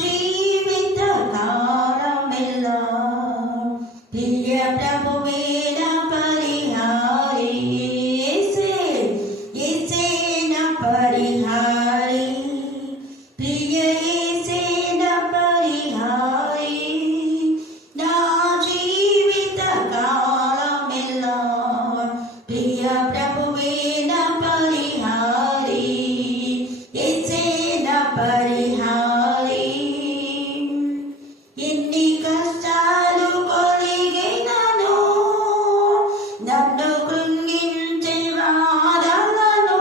జీవిత కాలమెల్లా ప్రియ ప్రభువేన పరిహారి యేసేన పరిహారి ప్రియ యేసేన పరిహారి నా జీవిత కాలమెల్లా ప్రియ ప్రభువేన పరిహారి యేసేన పరిహారి ఎన్ని కష్టాలు కలిగినను నన్ను కృంగించే వాడలను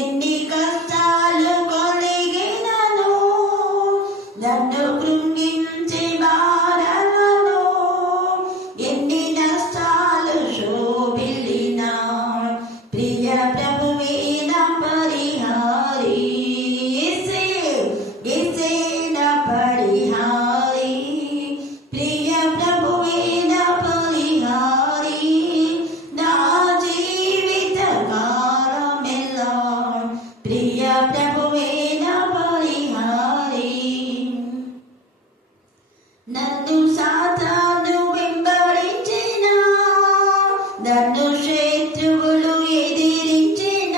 ఎన్ని కష్టాలు కలిగినను నన్ను కృంగించే వాడలను ఎన్ని నష్టాలు శోభిల్లినా ప్రియ ప్రభువేన పరిహారి యేసేన పరిహారి ప్రియ ప్రభువేన పరిహారి నా జీవిత కాలమెల్లా ప్రియ ప్రభువేన పరిహారి నన్ను సాతాను వెంబడించిన నన్ను శత్రువులు ఎదిరించిన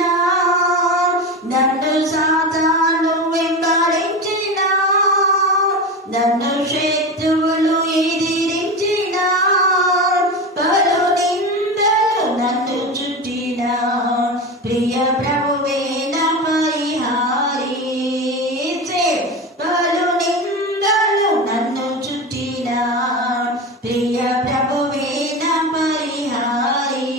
నన్ను సాతాను వెంబడించిన నన్ను శత్రువులు ఎదిరించిన పలు నిందలు నన్ను చుట్టిన ప్రియ ప్రభువేన పరిహారి పలు నిందలు నన్ను చుట్టిన ప్రియ ప్రభువేన పరిహారి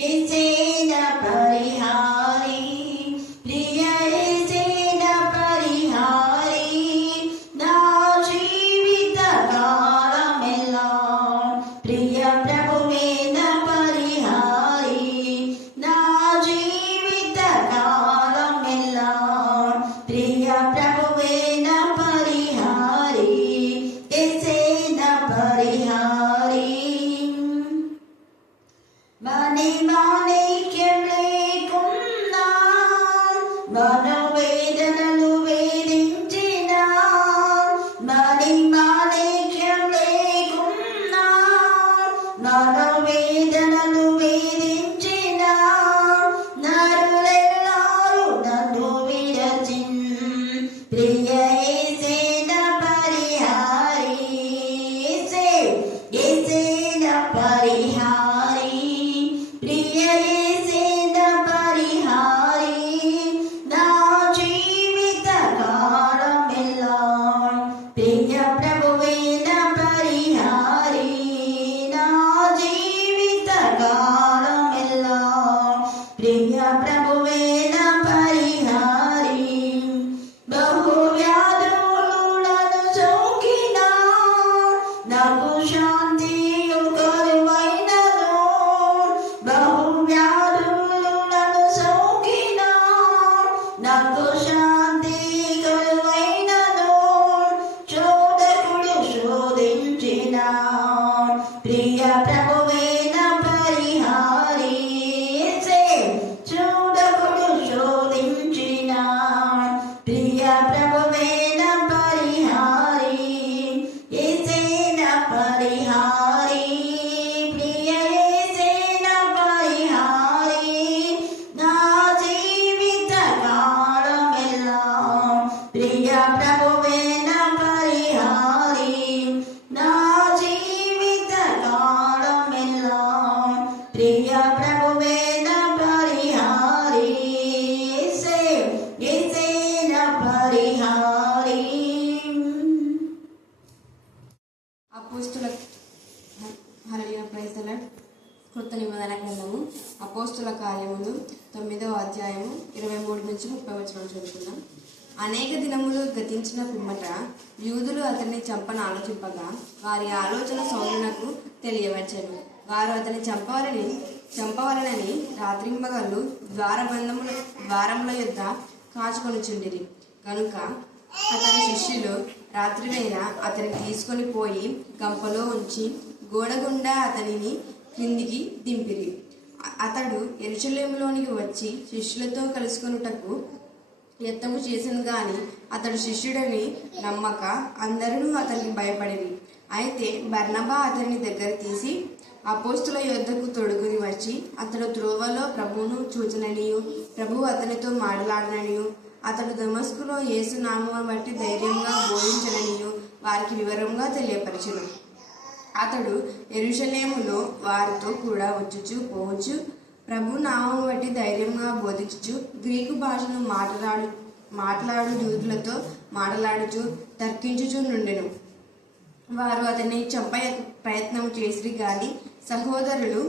యేసేన పరిహారి ప్రియ యేసేన పరిహారి నా జీవిత కాలమెల్లా ప్రియ ప్రభువేన పరిహారి నా జీవిత కాలమెల్లా ప్రియ ప్రభువేన పరిహారి యేసేన పరిహారి మాణిక్యం లేకున్నా మనోవేదనలు వేధించిన మాణిక్యం లేకున్నా మనోవేదనలు వేధించిన నరులెల్లారు నన్ను విరచిన్ ప్రియ యేసేన పరిహారి యేసేన పరిహారి ప్రియ యేసేన పరిహారి నా జీవిత కాలమెల్లా ప్రియ ప్రభువేన పరిహారి నా జీవిత కాలమెల్లా ప్రియ ప్రభువేన పరిహారి బహు వ్యాధులు నన్ను సోకినా నాకు శాంతియు కరువైనను బహు వ్యాధులు నన్ను సోకినా నాకు శాంతి కరువైనను శోధకుడు శోధించిన ప్రియ ప్రభువేన పరిహారి శోధకుడు శోధించిన ప్రియ ప్రభువేన పరిహారి యేసేన పరిహారి ప్రియ యేసేన పరిహారి నా జీవిత కాలమెల్లా ప్రియ ప్రభువేన పరిహారి నా జీవిత కాలమెల్లా ప్రియ ప్రభువేన పరిహారి యేసేన పరిహారి అపోస్తుల హల్లెలూయా ప్రైజ్ ది లార్డ్. కృత నిబంధన గ్రంథము అపోస్తుల కార్యములు 9వ అధ్యాయము 23 నుంచి 30 వచనం చదువుకుందాం. అనేక దినములు గతించిన పిమ్మట యూదులు అతన్ని చంపన ఆలోచింపగా వారి ఆలోచన సౌలునకు తెలియవచ్చెను. వారు అతన్ని చంపవలనని రాత్రింబగళ్ళు ద్వారముల యొద్ద కాచుకొనుచుండిరి. కనుక అతని శిష్యులు రాత్రివేళ అతన్ని తీసుకొని పోయి గంపలో ఉంచి గోడగుండా అతనిని క్రిందికి దింపిరి. అతడు యెరూషలేములోనికి వచ్చి శిష్యులతో కలుసుకొనుటకు యత్నము చేసింది గాని అతడు శిష్యుడని నమ్మక అందరూ అతనికి భయపడింది. అయితే బర్నబా అతని దగ్గర తీసి అపోస్తుల యొద్దకు తొడుగుని వచ్చి అతడు త్రోవలో ప్రభువును చూచననియు ప్రభువు అతనితో మాట్లాడననియు అతడు దమస్కులో యేసు నామమును బట్టి ధైర్యంగా బోధించననియు వారికి వివరంగా తెలియపరచును. అతడు యెరూషలేములో వారితో కూడా వచ్చుచు పోవచ్చు ప్రభు నామమును బట్టి ధైర్యంగా బోధించుచు గ్రీకు భాషను మాట్లాడు యూదులతో మాట్లాడుచు తర్కించుచు నుండెను. వారు అతన్ని చంప ప్రయత్నం చేసిరి గాని సహోదరులు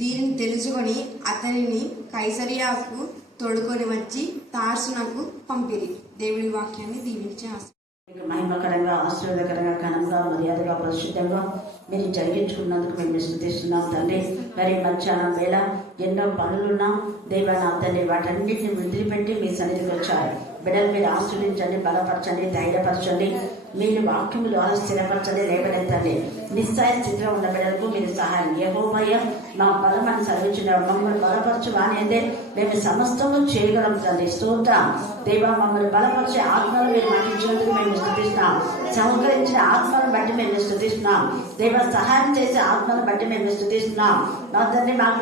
దీనిని తెలుసుకొని అతనిని కైసరియాకు తోడుకొని వచ్చి తార్సునకు పంపిరి. దేవుడి వాక్యాన్ని దీవించి మహిమకరంగా, ఆశీర్వాదకరంగా, ఘనంగా, మర్యాదగా, పరిశుద్ధంగా మీరు జరిగించుకున్నందుకు మేము స్తుతిస్తున్నాం తండ్రి. మరి మధ్యాహ్నం వేళ ఎన్నో పనులున్నా దేవా నా తండ్రి వాటన్నిటిని వదిలిపెట్టి మీ సన్నిధికి వచ్చారు. బిడ్డలు మీరు ఆశ్రయించండి, బలపరచండి, ధైర్యపరచండి, మీరు వాక్యము ద్వారా స్థిరపరచండి, రేపనెత్తండి. నిస్సాయ స్థితిలో ఉన్న బిడ్డలకు మీరు సహాయం. యెహోవా మా బలమని సర్వించిన మమ్మల్ని బలపరచు వానేదే మేము సమస్తము చేయగలం తండ్రి. స్తోత్రం దేవా, మమ్మల్ని బలపరిచే ఆత్మలు మీరు మాటించినందుకు మేము స్తుతిస్తున్నాం. సహకరించిన ఆత్మలను బట్టి మేము స్తుతిస్తున్నాం దేవా. సహాయం చేసే ఆత్మలను బట్టి మేము స్తుతిస్తున్నాం నా తండ్రి. మాకు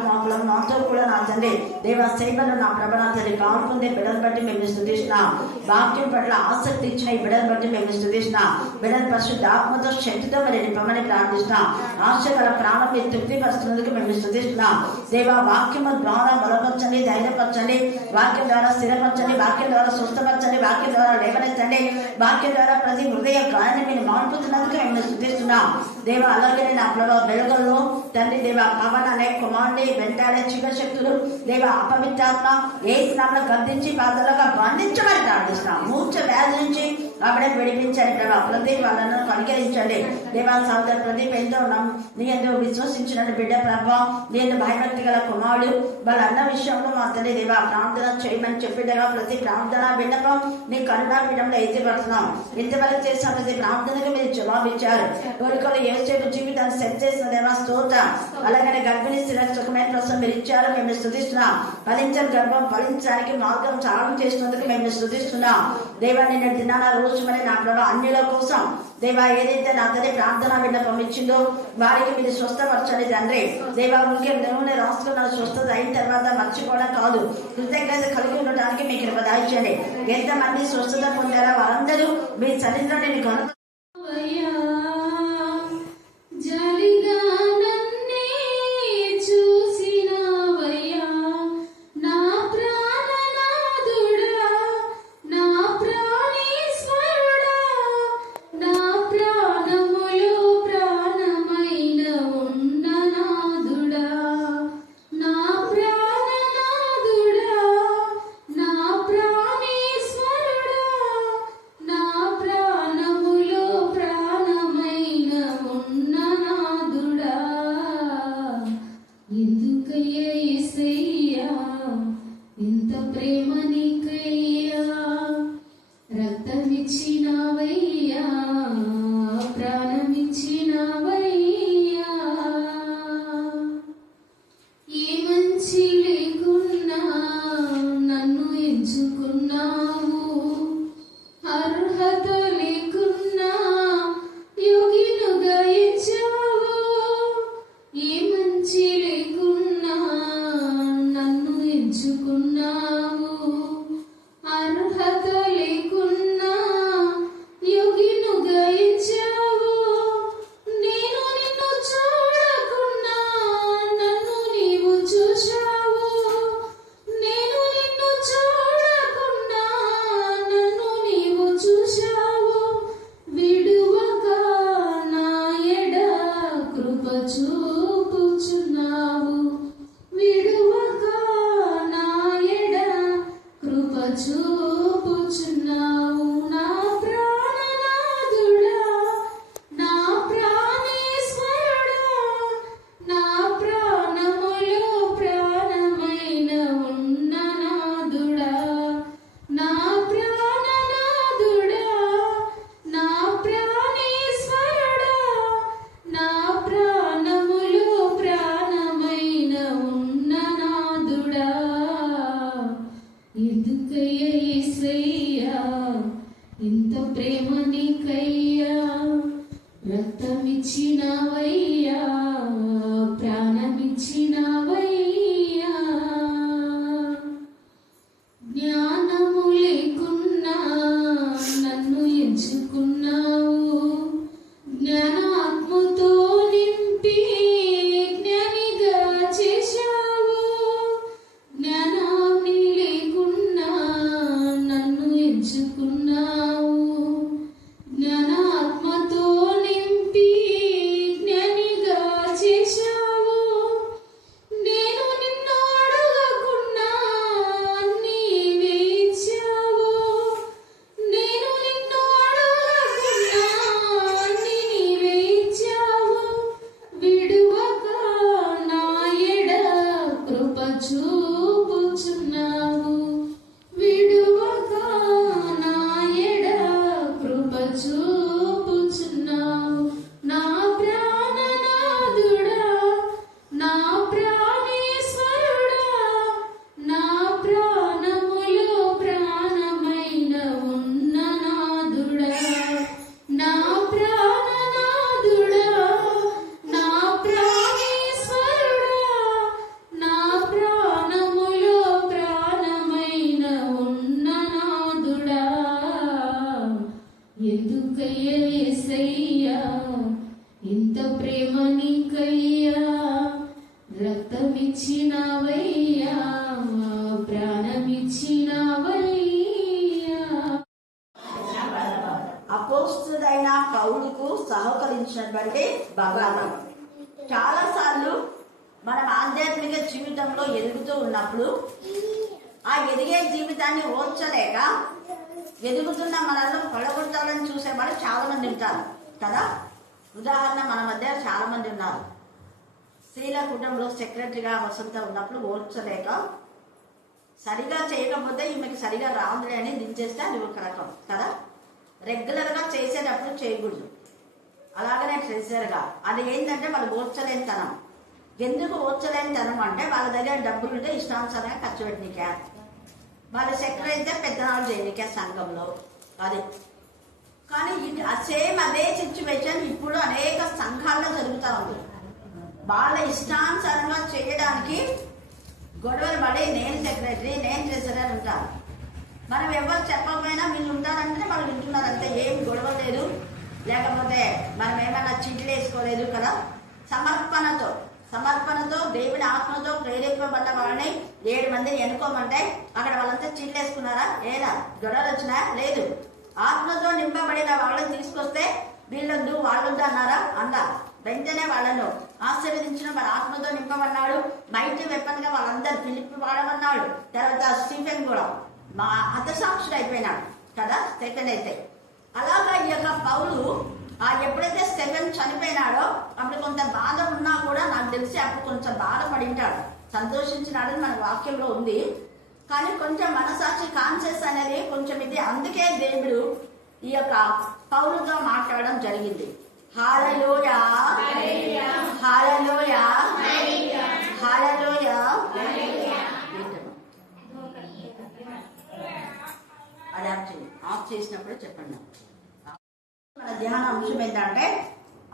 నాతో కూడా నా తండ్రి దేవా సేవలు నా ప్రభ నా తండ్రి కాల్పొందే బిడ్డలు బట్టి మేము స్తుతిస్తున్నాం. వాక్యం పట్ల ఆసక్తి ఇచ్చిన ఈ బిడ్డలు బట్టి మేము స్తుతిస్తున్నాం. బిడ్డల పరిశుద్ధ ఆత్మతో శక్తితో మరి నింపమని ప్రార్థిస్తున్నాం. ఆశగల ప్రాణం మీరు తృప్తిపరుస్తున్నందుకు మేము స్తుతిస్తున్నాం దేవా. వాక్యము ద్వారా బలపరచండి, ధైర్యపరచండి, వాక్యం ద్వారా స్థిరపరచండి, వాక్యం ద్వారా స్వస్థపరచండి, వాక్యం ద్వారా లేవనెత్తండి, వాక్యం ద్వారా ప్రతి హృదయ గాయాన్ని మీరు మాన్పుతున్నందుకు మేము స్తుతిస్తున్నాం దేవా. అలాగే నా ప్రభావ వెలుగుల్లో తండ్రి దేవా పవన్ అనే కుమారుని వెంటాడే చీకటి శక్తులు దేవా అపవిత్రాత్మ ఏ స్నామను గద్దించి పాదలుగా బంధించమని ప్రార్థిస్తున్నాం. మూర్ఛ వ్యాధి నుంచి అప్పుడే విడిపించండి ప్రభావ. ప్రదీప్ వాళ్ళను కనికరించండి దేవా. సోదర ప్రదీప్ ఎంతో నీ ఎంతో విశ్వసించిన బిడ్డ ప్రభావ, నేను భయభక్తి గల కుమారుడు వాళ్ళ అన్న విషయంలో మా తల్లి దేవా ప్రార్థన చేయమని చెప్పిడగా ప్రతి ప్రార్థన విన్నపం నీ కరుణాపీఠంలో ఎత్తిపడుతున్నాం. ఇంతవరకు చేసిన ప్రతి ప్రార్థనకు మీరు జవాబిచ్చారు. కోరికలు ఏసేపు జీవితాన్ని సెట్ చేసిన దేవా స్తోత్రం. అలాగనే గర్భిణీ స్థిర సుఖమైన ప్రశ్న మీరు ఇచ్చారు, మేము స్తుతిస్తున్నాం. ఫలించని గర్భం ఫలించడానికి మార్గం సాగం చేసినందుకు మేము స్తుతిస్తున్నాం దేవా. నిన్న దినాల రోజుమని నా ప్రభావ అన్యుల కోసం దేవా ఏదైతే నా తల్లి ప్రార్థన విన్నపం ఇచ్చిందో వారికి మీరు స్వస్థపరచండి తండ్రి దేవా. ఇంకే నూనె రాసుకున్న స్వస్థత అయిన తర్వాత మర్చిపోవడం కాదు, కృతజ్ఞత కలిగి ఉండటానికి మీకు కృప దయచేయండి. ఎంతమంది స్వస్థత పొందారో వారందరూ మీ సన్నిధిలో నేను కనుక లేకున్నా యోగినుగా ఇచ్చావు. నేను ఎంత ప్రేమ నీకయ్యా, రక్తమిచ్చినవయ్యా, ప్రాణమిచ్చినవయ్యా. జ్ఞానము లేకున్నా నన్ను ఎంచుకున్నావు, జ్ఞానాత్మతో నింపి జ్ఞానిగా చేశావు. జ్ఞానాన్ని లేకున్నా నన్ను ఎంచుకున్నావు, జ్ఞానాత్మతో నింపి జ్ఞానిగా చేశావు. నేను నిన్ను అడగకున్నా నీవే ఇచ్చావు, నేను నిన్ను అడగకున్నా నీవే ఇచ్చావు. విడువక నా ఎడ కృప చూపుచున్నావు, విడువక నా ఎడ కృప చూపుచున్నావు. నా ప్రాణనాథుడా, నా ప్రాణేశ్వరుడా, నా ప్రాణములో ప్రాణమైన ఉన్న నాథుడా, నా ప్రాణనాథుడా, నా ప్రాణేశ్వరుడా, నా ప్రాణములో ప్రాణమైన ఉన్న నాథుడా. ఎందుకయ్యా యేసయ్యా ఇంత ప్రేమ నీకయ్యా, రక్తమిచ్చినవయ్యా, ప్రాణమిచ్చినవయ్యా. అపోస్తుడైన పౌలుకు సహకరించినటువంటి భగవాను. చాలాసార్లు మనం ఆధ్యాత్మిక జీవితంలో ఎదుగుతూ ఉన్నప్పుడు ఆ ఎదిగే జీవితాన్ని ఓర్చలేక ఎదుగుతున్న మనల్ని పడగొట్టాలని చూసేవాళ్ళు చాలా మంది ఉంటారు కదా. ఉదాహరణ, మన మధ్య చాలా మంది ఉన్నారు. స్త్రీల కుటుంబంలో సెక్రటరీగా వసంత ఉన్నప్పుడు ఓర్చలేక సరిగా చేయకపోతే ఈమెకి సరిగా రాదులే అని దించేస్తే అది ఒక రకం కదా. రెగ్యులర్గా చేసేటప్పుడు చేయకూడదు. అలాగనే ట్రెజర్గా అది ఏంటంటే వాళ్ళు ఓర్చలేని తనం. ఎందుకు ఓర్చలేని తనం అంటే వాళ్ళ దగ్గర డబ్బులు ఉంటే ఇష్టానుసారంగా ఖర్చు పెట్టినీకే, వాళ్ళ సెక్రటరీ అయితే పెద్దనాలు చేయనికే సంఘంలో అది. కానీ సేమ్ అదే సిచ్యువేషన్ ఇప్పుడు అనేక సంఘాల్లో జరుగుతూ ఉంది. వాళ్ళ ఇష్టానుసారంగా చేయడానికి గొడవలు పడి నేను సెక్రటరీ నేను ట్రెజరర్ అని ఉంటారు. మనం ఎవరు చెప్పకపోయినా వీళ్ళు ఉంటారంటే వాళ్ళు వింటున్నారు అంతే, ఏం గొడవ లేదు. లేకపోతే మనం ఏమైనా చీట్లు వేసుకోలేదు కదా. సమర్పణతో దేవుని ఆత్మతో ప్రేరేపబడ్డ వాళ్ళని 7 మందిని ఎన్నుకోమంటే అక్కడ వాళ్ళంతా చీట్లు వేసుకున్నారా? లేదా. గొడవలు వచ్చినాయా? లేదు. ఆత్మతో నింపబడిన వాళ్ళని తీసుకొస్తే వీళ్ళొద్దు వాళ్ళొద్దు అన్నారా? అన్నా. వెంటనే వాళ్ళను ఆశీర్వదించిన వాడు ఆత్మతో నింపమన్నాడు. మైటీ వెపన్ గా వాళ్ళందరూ ఫిలిప్ వాడమన్నాడు. తర్వాత స్టీఫెన్ కూడా మా హతసాక్షుడు అయిపోయినాడు కదా, సెకండ్ అయితే. అలాగా ఈ యొక్క పౌలు ఎప్పుడైతే స్టెఫెన్ చనిపోయినాడో అప్పుడు కొంత బాధ ఉన్నా కూడా నాకు తెలిసి అప్పుడు కొంచెం బాధపడింటాడు. సంతోషించినాడని మన వాక్యంలో ఉంది. కానీ కొంచెం మనసాక్షి కాన్షియస్ అనేది కొంచెం ఇది. అందుకే దేవుడు ఈ యొక్క పౌలుతో మాట్లాడడం జరిగింది. హల్లెలూయా, హల్లెలూయా, హల్లెలూయా. అది ఆఫ్ చేసినప్పుడు చెప్పండి. మన ధ్యాన అంశం ఏంటంటే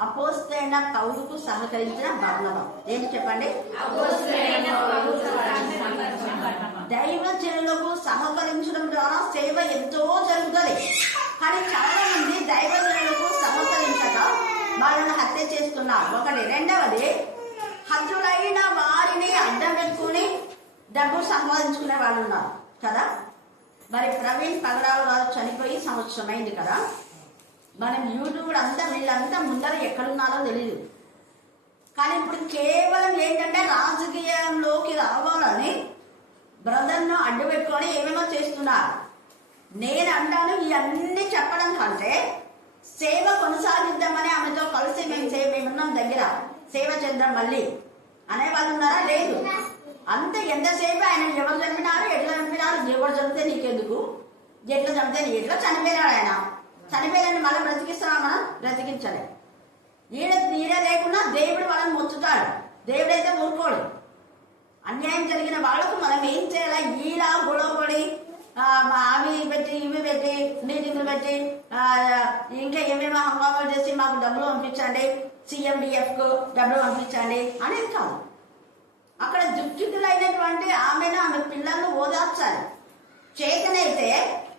అపోస్తలైన పౌలుకు సహకరించిన బర్నబా. ఏంటి చెప్పండి? దైవజనులకు సహకరించడం ద్వారా సేవ ఎంతో జరుగుతుంది. కానీ చాలా మంది దైవజనులకు సహకరించక వాళ్ళని హత్య చేస్తున్నారు. ఒకటి. రెండవది, హతులైన వారిని అడ్డం పెట్టుకుని డబ్బు సంపాదించుకునే వాళ్ళు ఉన్నారు కదా. మరి ప్రవీణ్ పగడాల గారు చనిపోయి సంవత్సరం అయింది కదా. మనం యూట్యూబ్ అంతా వీళ్ళంతా ముందర ఎక్కడున్నారో తెలియదు. కానీ ఇప్పుడు కేవలం ఏంటంటే రాజకీయంలోకి రావాలని బ్రదర్ను అడ్డు పెట్టుకొని ఏమేమో చేస్తున్నారు. నేను అంటాను, ఇవన్నీ చెప్పడం కంటే సేవ కొనసాగిద్దామని ఆమెతో కలిసి మేమున్నాం దగ్గర సేవ చేద్దాం మళ్ళీ అనే వాళ్ళు ఉన్నారా? లేదు. అంతే. ఎంతసేపు ఆయన ఎవరు చంపినారు, ఎట్లా చంపినారు, ఎవరు చంపితే నీకెందుకు, ఎట్లా చంపితే నీ ఎట్లా చనిపోయినాడు ఆయన. చనిపోయాలని మళ్ళీ బ్రతికిస్తామా? మనం బ్రతికించలేదు. ఈడ లేకుండా దేవుడు వాళ్ళని మొత్తుతాడు. దేవుడైతే ఊరుకోడు. అన్యాయం జరిగిన వాళ్ళకు మనం ఏం చేయాలి? ఇలా గొడవపడి అవి పెట్టి ఇవి పెట్టి మీటింగ్లు పెట్టి ఇంకా ఏమేమో హంగామాలు చేసి మాకు డబ్బులు పంపించండి, CMDFకు డబ్బులు పంపించండి అనేది కాదు. అక్కడ దుఃఖితులైనటువంటి ఆమెను, ఆమె పిల్లలను ఓదార్చాలి. చేతనైతే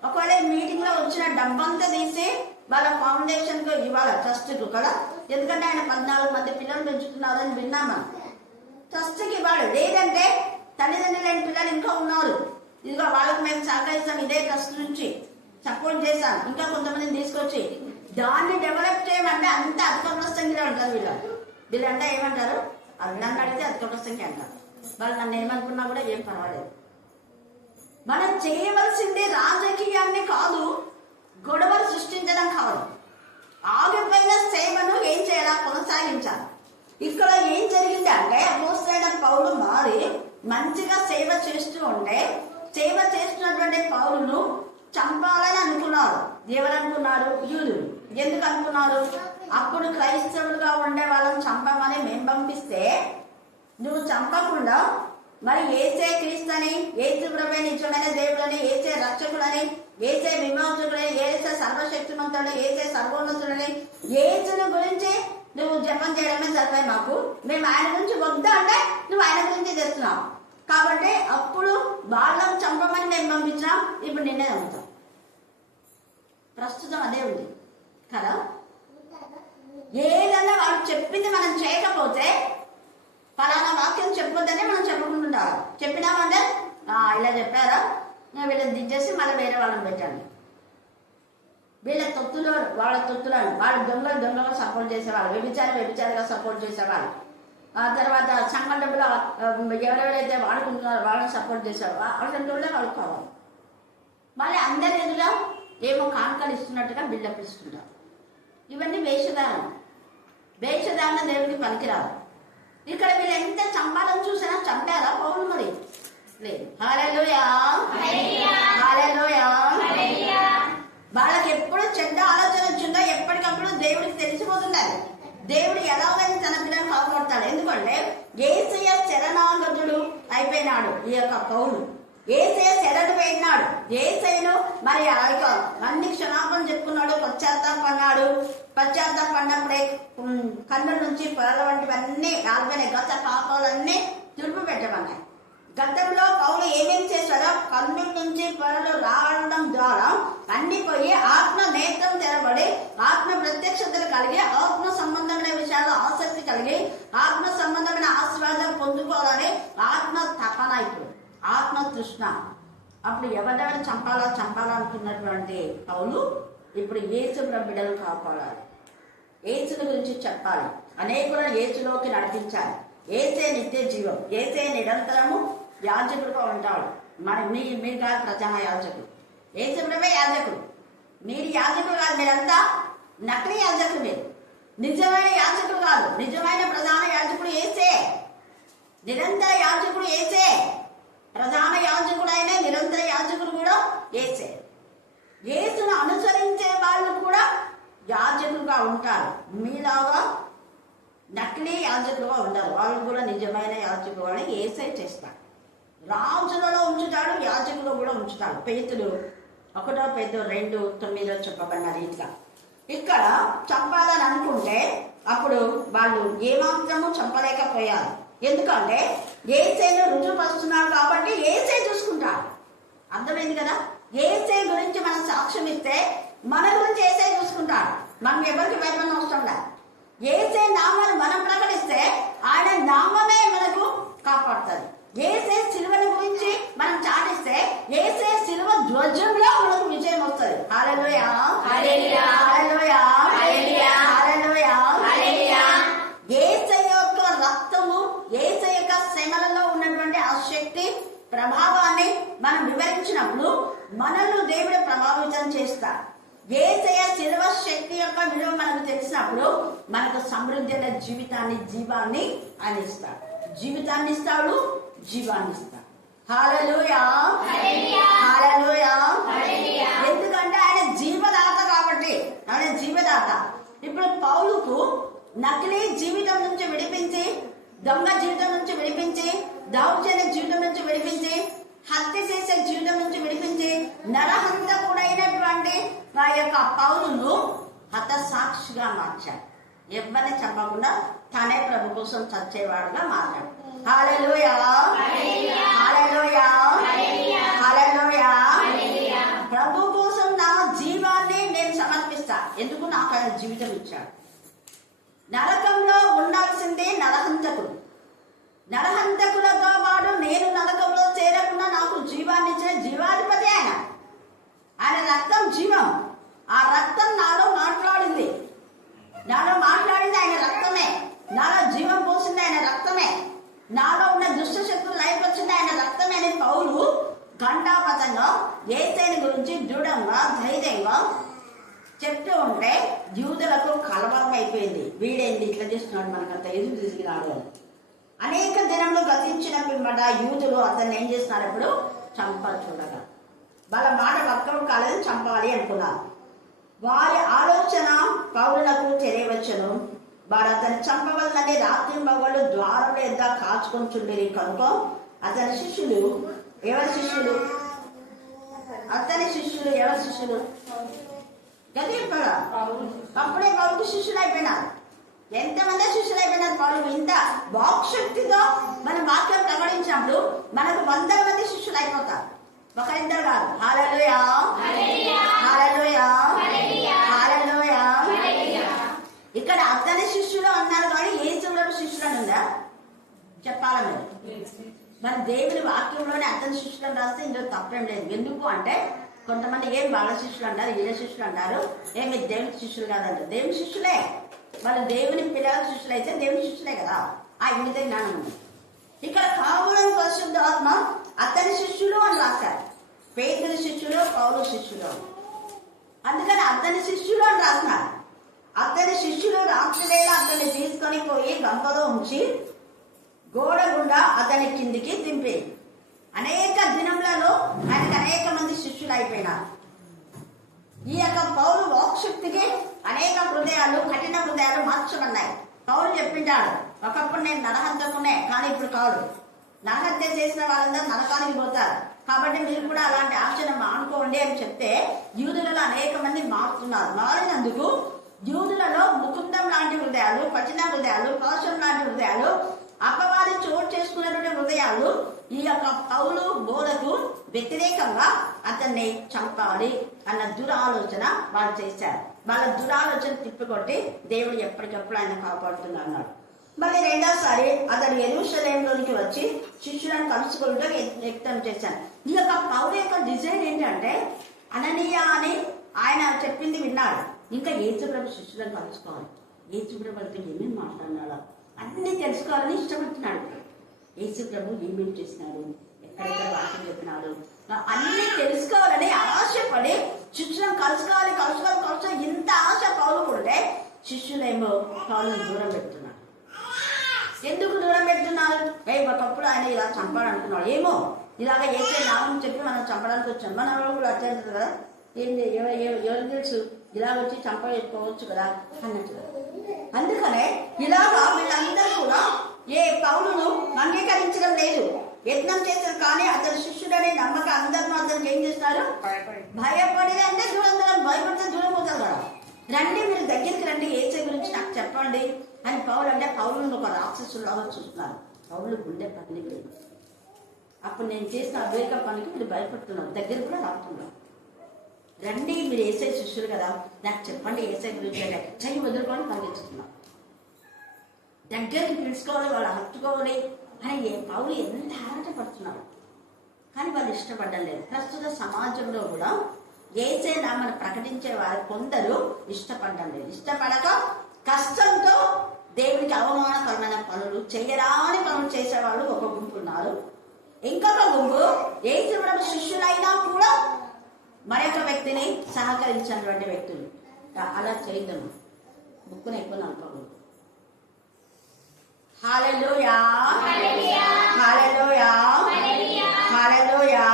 ఒకవేళ మీటింగ్ లో వచ్చిన డబ్బంతా తీసి వాళ్ళ ఫౌండేషన్ కు ఇవ్వాలి, ట్రస్ట్ కు కదా. ఎందుకంటే ఆయన 14 మంది పిల్లలు పెంచుతున్నారని విన్నాము. ట్రస్ట్ కి ఇవ్వాలి. లేదంటే తల్లిదండ్రులు లేని పిల్లలు ఇంకా ఉన్నారు, ఇదిగో వాళ్ళకి మేము సహకరిస్తాం, ఇదే ట్రస్ట్ నుంచి సపోర్ట్ చేశాం, ఇంకా కొంతమందిని తీసుకొచ్చి దాన్ని డెవలప్ చేయమంటే అంత అధిక సంఖ్యలో ఉంటారు వీళ్ళంటే ఏమంటారు, అది నన్ను అడిగితే అధిక సంఖ్య అంటారు. వాళ్ళు నన్ను ఏమనుకున్నా కూడా ఏం పర్వాలేదు. మనం చేయవలసింది రాజకీయాన్ని కాదు, గొడవలు సృష్టించడం కాదు. ఆగిపోయిన సేవను ఏం చేయాలా, కొనసాగించాలి. ఇక్కడ ఏం జరిగింది అంటే అపోస్తలుడైన పౌలు మారి మంచిగా సేవ చేస్తూ ఉంటే, సేవ చేస్తున్నటువంటి పౌలును చంపాలని అనుకున్నారు. ఎవరు అనుకున్నారు? యూదులు. ఎందుకు అనుకున్నారు? అప్పుడు క్రైస్తవులుగా ఉండే వాళ్ళని చంపమని మేము పంపిస్తే నువ్వు చంపకుండా మరి ఏసే క్రీస్తుని, ఏసు ప్రభువే నిజమైన దేవుడని, ఏసే రక్షకుడని, ఏసే విమోచకుడని, ఏసే సర్వశక్తిమంతుడని, ఏసే సర్వోన్నతుడని, ఏసుని గురించి నువ్వు జపం చేయడమే సరిపోయి మాకు, మేము ఆయన గురించి వద్దా అంటే నువ్వు ఆయన గురించి తెస్తున్నావు. కాబట్టి అప్పుడు వాళ్ళని చంపమని మేము పంపించాం, ఇప్పుడు నిన్నే చంపుతాం. ప్రస్తుతం అదే ఉంది కదా. ఏదన్నా వాళ్ళు చెప్పింది మనం చేయకపోతే, ఫలానా వాక్యం చెప్పొద్దని మనం చెప్పుకుంటుంటారు. చెప్పినామంటే ఇలా చెప్పారా, వీళ్ళని దించేసి మళ్ళీ వేరే వాళ్ళని పెట్టండి. వీళ్ళ తొత్తులు వాళ్ళ తొత్తులను, వాళ్ళ దొంగలు సపోర్ట్ చేసేవాళ్ళు, వ్యభిచారిగా సపోర్ట్ చేసేవాళ్ళు. ఆ తర్వాత సంఘం డబ్బులు ఎవరెవరైతే వాడుకుంటున్నారో వాళ్ళని సపోర్ట్ చేసేవాళ్ళు. అటువంటి వాళ్ళే వాళ్ళు కావాలి. మళ్ళీ అందరి ఎదురుగా ఏమో కానుకలు ఇస్తున్నట్టుగా బిల్డప్ ఇస్తుంటారు. ఇవన్నీ వేషధారణ దేవుడికి పనికిరావు. ఇక్కడ మీరు ఎంత చంపాలని చూసినా చంపారా పౌలు? మరి లేదు. హల్లెలూయా, హల్లెలూయా. వాళ్ళకి ఎప్పుడు చెడ్డ ఆలోచన వచ్చిందో ఎప్పటికప్పుడు దేవుడికి తెలిసిపోతుండాలి. దేవుడు ఎలాగైనా తన పిల్లలు కాపాడుతాడు. ఎందుకంటే యేసయ్య శరణాగతుడు అయిపోయినాడు ఈ యొక్క పౌలు. యేసయ్య శరణు పోయినాడు. యేసయ్యను మరి అన్ని క్షమాపణ చెప్పుకున్నాడు, పశ్చాత్తాపడినప్పుడే కన్నుల నుంచి పొరల వంటివన్నీ ఆల్పోయినాయి. గత పాపాలన్నీ తుడుపు పెట్టమన్నాయి. గతంలో పౌలు ఏమేమి చేశాడో కన్నుల నుంచి పొరలు రావడం ద్వారా అన్ని పోయి ఆత్మ నేత్రం తెరబడి ఆత్మ ప్రత్యక్షతలు కలిగి ఆత్మ సంబంధమైన విషయాల్లో ఆసక్తి కలిగి ఆత్మ సంబంధమైన ఆశీర్వాదం పొందుకోవాలని ఆత్మ తపన, ఇప్పుడు ఆత్మ తృష్ణ. అప్పుడు ఎవరెవరు చంపాలనుకున్నటువంటి పౌలు ఇప్పుడు యేసు బిడ్డలు కాపాడాలి, యేసుని గురించి చెప్పాలి, అనేకులను యేసులోకి నడిపించాలి. ఏసే నిత్య జీవం, ఏసే నిరంతరము యాజకుడుగా ఉంటాడు. మరి మీరు కాదు ప్రధాన యాజకుడు, యేసు ప్రభువే యాజకుడు. మీరు యాజకుడు కాదు, మీరంతా నకిలీ యాజకుడు. మీరు నిజమైన యాజకుడు కాదు. నిజమైన ప్రధాన యాజకుడు ఏసే, నిరంతర యాజకుడు ఏసే. ప్రధాన యాజకుడు అయినా నిరంతర యాజకుడు కూడా ఏసే. యేసును అనుసరించే వాళ్ళు కూడా యాజకులుగా ఉంటారు. మీలాగా నకిలీ యాజకులుగా ఉండరు. వాళ్ళు కూడా నిజమైన యాజకులు అని ఏసై చేస్తాడు. రాజులలో ఉంచుతాడు, యాజకులు కూడా ఉంచుతాడు. పేతురు 1 పేతురు 2:9 చెప్పబడిన రీతిగా ఇక్కడ చంపాలని అనుకుంటే అప్పుడు వాళ్ళు ఏమాత్రము చంపలేకపోయారు. ఎందుకంటే ఏసైను రుజువుపరుస్తున్నాడు కాబట్టి ఏసై చూసుకుంటాడు. అర్థమైంది కదా. ఏసై గురించి మనం సాక్ష్యం ఇస్తే మన గురించి ఏసై చూసుకుంటాడు. మనం ఎవరికి వెళ్ళమని అవసరం లేదు. ఏసే నామాన్ని మనం ప్రకటిస్తే ఆయన నామమే మనకు కాపాడుతుంది. ఏసే సిలువని గురించి మనం చాటిస్తే ఏసే సిలువ ధ్వజంలో మనకు విజయం వస్తుంది. హల్లెలూయా, హల్లెలూయా, హల్లెలూయా, హల్లెలూయా, హల్లెలూయా, హల్లెలూయా. ఏసే యొక్క రక్తము, ఏసే యొక్క శ్రమలలో ఉన్నటువంటి ఆ శక్తి ప్రభావాన్ని మనం వివరించినప్పుడు మనల్ని దేవుడు ప్రభావితం చేస్తాడు. యేసయ్య శిలువ శక్తి యొక్క విలువ మనకు తెలిసినప్పుడు మనకు సమృద్ధి అయిన జీవాన్ని ఆయన ఇస్తాడు. జీవితాన్ని ఇస్తాడు, జీవాన్ని ఇస్తాడు. హల్లెలూయా, హల్లెలూయా. ఎందుకంటే ఆయన జీవదాత కాబట్టి, ఆయన జీవదాత. ఇప్పుడు పౌలుకు నకిలీ జీవితం నుంచి విడిపించి, దొంగ జీవితం నుంచి విడిపించి, దౌర్జన్య జీవితం నుంచి విడిపించి, హత్య చేసే జీవితం నుంచి విడిపించి నరహంతకుడైనటువంటి ఆ యొక్క పౌలును హతసాక్షిగా మార్చాడు. ఎవరిని చంపకుండా తనే ప్రభు కోసం చచ్చేవాడుగా మార్చాడు. హల్లెలూయా, హల్లెలూయా, హల్లెలూయా. ప్రభు కోసం నా జీవాన్ని నేను సమర్పిస్తా. ఎందుకు? నాకు ఆయన జీవితం ఇచ్చాడు. నరకంలో ఉండాల్సిందే నరహంతకుడు. నరహంతకులతో వాడు నేను నరకంలో చేరకుండా నాకు జీవాన్ని ఇచ్చిన జీవాధిపతి ఆయన. ఆయన రక్తం జీవం. ఆ రక్తం నాలో మాట్లాడింది ఆయన రక్తమే. నాలో జీవం పోసింది ఆయన రక్తమే. నాలో ఉన్న దుష్ట శక్తులు లయపరిచింది ఆయన రక్తమే అని పౌలు ఘంటాపథంగా యేసయ్యని గురించి దృఢంగా ధైర్యంగా చెప్తూ ఉంటే యూదులకు కలవరం అయిపోయింది. వీడేంది ఇట్లా చేస్తున్నాడు, మనకంత ఎదురు తిరిగి రాడు అని. అనేక దినంలో గతించిన పిమ్మట యూదులు అతన్ని ఏం చేస్తున్నారు? ఇప్పుడు చంపాలి చూడగా వాళ్ళ మాట వర్కం కాలేదు, చంపాలి అనుకున్నారు. వారి ఆలోచన పౌరులకు తెలియవచ్చును. వారు అతన్ని చంపవలనని రాత్రి మగళ్ళు ద్వారం వద్ద కాచుకొని చుండిరి కనుక అతని శిష్యులు ఎవరి శిష్యులు? ఎవరి శిష్యులు? గదిపడా అప్పుడే పౌరుకు శిష్యులు అయిపోయినారు. ఎంతమంది శిష్యులు అయిపోయినారు? పౌరులు ఇంత వాక్శక్తితో మన వాక్యం ప్రకటించినప్పుడు మనకు 100 మంది శిష్యులు అయిపోతారు, ఒకరిద్దరు కాదు. హల్లెలూయా, హల్లెలూయా, హల్లెలూయా. ఇక్కడ అతని శిష్యులు అన్నారు కానీ యేసు శిష్యులు అని ఉందా? చెప్పాలా మీరు? మన దేవుని వాక్యంలోనే అతని శిష్యులను రాస్తే ఇందులో తప్పేం లేదు. ఎందుకు అంటే కొంతమంది ఏం వాళ్ళ శిష్యులు అంటారు, వీళ్ళ శిష్యులు అంటారు, ఏమి దేవుని శిష్యులు కాదంటారు. దేవుని శిష్యులే. వాళ్ళు దేవుని పిల్లల శిష్యులు అయితే దేవుని శిష్యులే కదా. ఆ ఇంగిత జ్ఞానం ఉంది. ఇక్కడ కావులను పరిశుద్ధ ఆత్మ అతని శిష్యులు అని రాశారు. పేతురు శిష్యులు, పౌలు శిష్యులు. అందుకని అతని శిష్యులు అని రాస్తున్నారు. అతని శిష్యులు రాత్రి వేళ అతన్ని తీసుకొని పోయి గంపలో ఉంచి గోడ గుండా అతని కిందికి దింపి అనేక దినములలో ఆయనకు అనేక మంది శిష్యులు అయిపోయినారు. ఈ యొక్క పౌలు వాక్శక్తికి అనేక హృదయాలు, కఠిన హృదయాలు మార్చమన్నాయి. పౌలు చెప్పింటాడు, ఒకప్పుడు నేను నరహంతకునే కానీ ఇప్పుడు కాదు. నరహత్య చేసిన వాళ్ళందరూ నరకానికి పోతారు, కాబట్టి మీరు కూడా అలాంటి ఆలోచన మానుకోండి అని చెప్తే యూదులలో అనేక మంది మారుతున్నారు. మారినందుకు యూదులలో ముకుందం లాంటి హృదయాలు, కఠిన హృదయాలు, పాశం లాంటి హృదయాలు, అపవాది చోటు చేసుకున్నటువంటి హృదయాలు ఈ యొక్క పౌలు బోధకు వ్యతిరేకంగా అతన్ని చంపాలి అన్న దురాలోచన వాళ్ళు చేశారు. వాళ్ళ దురాలోచన తిప్పికొట్టి దేవుడు ఎప్పటికప్పుడు ఆయన కాపాడుతున్నాడు. మళ్ళీ రెండోసారి అతడు యెరూషలేములోనికి వచ్చి శిష్యులను కలుసుకుంటూ వ్యక్తం చేశాను. ఈ యొక్క పౌలు యొక్క డిజైన్ ఏంటంటే అననీయ అని ఆయన చెప్పింది విన్నాడు. ఇంకా యేసుప్రభు శిష్యులను కలుసుకోవాలి, యేసుప్రభుతో ఏమేమి మాట్లాడినాడో అన్ని తెలుసుకోవాలని ఇష్టపడుతున్నాడు. యేసుప్రభు ఏమేమి చేసినాడు, ఎక్కడెక్కడ వాక్యం చెప్పినాడు, అన్ని తెలుసుకోవాలని ఆశపడి శిష్యులను కలుసుకోవాలి. ఇంత ఆశ పౌలు ఉంటే శిష్యులేమో పౌలను దూరం పెడుతున్నారు. ఎందుకు దూరం పెడుతున్నారు? ఒకప్పుడు ఆయన ఇలా చంపాలనుకున్నాడు, ఏమో ఇలాగ ఏసే నామం చెప్పి మనం చంపడానికి వచ్చాం. మన వాళ్ళు కూడా అత్యంత కదా, ఎవరు తెలుసు ఇలా వచ్చి చంపకపోవచ్చు కదా అన్నట్టుగా. అందుకనే ఇలాగా వీళ్ళందరూ కూడా ఏ పౌలును అంగీకరించడం లేదు, యత్నం చేశారు. కానీ అతని శిష్యుడనే నమ్మక అందరూ అతనికి ఏం చేస్తారు? భయపడి అంటే దూరం భయపడితే దూరం పోతారు కదా. రండి, మీరు దగ్గరికి రండి, ఏసై గురించి నాకు చెప్పండి అని పౌలు అంటే పౌలును ఒక రాక్షసులాగా చూస్తున్నారు. పౌలు గుండె పగిలిపోయింది. అప్పుడు నేను చేసిన అవివేక పనికి మీరు భయపడుతున్నారు, దగ్గర కూడా రాస్తున్నారు. రండి, మీరు ఏసై శిష్యులు కదా, నాకు చెప్పండి ఏసై గురించి అంటే చెయ్యి వదులుకొని పంపించుకున్నాం. దగ్గరికి పిలుచుకోవాలి, వాళ్ళు హత్తుకోవాలి అని పౌలు ఎంత ఆరాటపడుతున్నారు. కానీ వాళ్ళు ఇష్టపడడం లేదు. ప్రస్తుత సమాజంలో కూడా ఏసై నామను ప్రకటించే వారు కొందరు ఇష్టపడడం లేదు. ఇష్టపడక కష్టంతో దేవునికి అవమానకరమైన పనులు, చేయరాని పనులు చేసేవాళ్ళు ఒక గుంపు ఉన్నారు. ఇంకొక గుంపు యేసుప్రభు శిష్యులైనా కూడా మరొక వ్యక్తిని సహకరించినటువంటి వ్యక్తులు. అలా చేయడం బుక్కును ఎక్కువ నమ్మకూడదు. హల్లెలూయా, హల్లెలూయా, హల్లెలూయా.